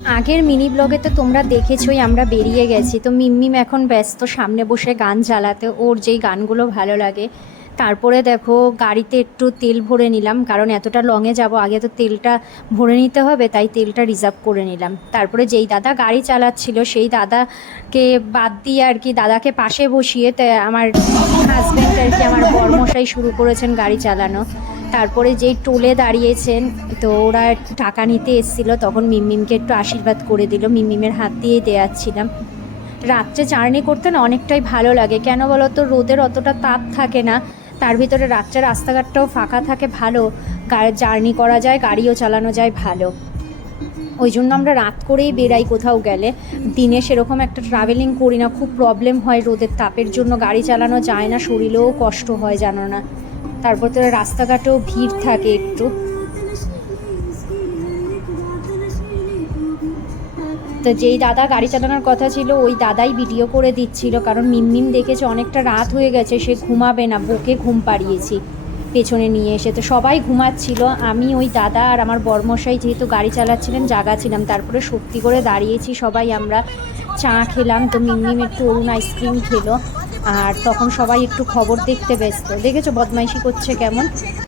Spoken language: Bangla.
আগের মিনি ব্লগে তো তোমরা দেখেছোই আমরা বেরিয়ে গেছি। তো মিমমিম এখন ব্যস্ত সামনে বসে গান চালাতে, ওর যেই গানগুলো ভালো লাগে। তারপরে দেখো গাড়িতে একটু তেল ভরে নিলাম, কারণ এতটা লংয়ে যাব, আগে তো তেলটা ভরে নিতে হবে, তাই তেলটা রিজার্ভ করে নিলাম। তারপরে যেই দাদা গাড়ি চালাচ্ছিল সেই দাদাকে বাদ দিয়ে আর কি, দাদাকে পাশে বসিয়ে আমার হাজব্যান্ড আর কি, আমার বরমশাই শুরু করেছেন গাড়ি চালানো। তারপরে যেই টোলে দাঁড়িয়েছেন, তো ওরা একটু টাকা নিতে এসেছিলো, তখন মিমমিমকে একটু আশীর্বাদ করে দিল, মিমমিমের হাত দিয়েই দেওয়াচ্ছিলাম। রাত্রে জার্নি করতে না অনেকটাই ভালো লাগে, কেন বলো তো, রোদের অতটা তাপ থাকে না, তার ভিতরে রাত্রে রাস্তাঘাটটাও ফাঁকা থাকে, ভালো জার্নি করা যায়, গাড়িও চালানো যায় ভালো। ওই জন্য আমরা রাত করেই বেরাই কোথাও গেলে, দিনে সেরকম একটা ট্রাভেলিং করি না, খুব প্রবলেম হয় রোদের তাপের জন্য, গাড়ি চালানো যায় না, শরীরেও কষ্ট হয় জানো না। তারপর তো রাস্তাঘাটেও ভিড় থাকে একটু। তো যেই দাদা গাড়ি চালানোর কথা ছিল ওই দাদাই ভিডিও করে দিচ্ছিল, কারণ মিমমিম দেখেছে অনেকটা রাত হয়ে গেছে, সে ঘুমাবে না, বকে ঘুম পাড়িয়েছি পেছনে নিয়ে এসে। তো সবাই ঘুমাচ্ছিল, আমি ওই দাদা আর আমার বরমশাই যেহেতু গাড়ি চালাচ্ছিলেন জাগা ছিলাম। তারপরে সত্যি করে দাঁড়িয়েছি সবাই, আমরা চা খেলাম, তো মিমমিম একটু অরুণ আইসক্রিম খেলো। আর তখন সবাই একটু খবর দেখতে ব্যস্ত, দেখেছো বদমাইশি করছে কেমন।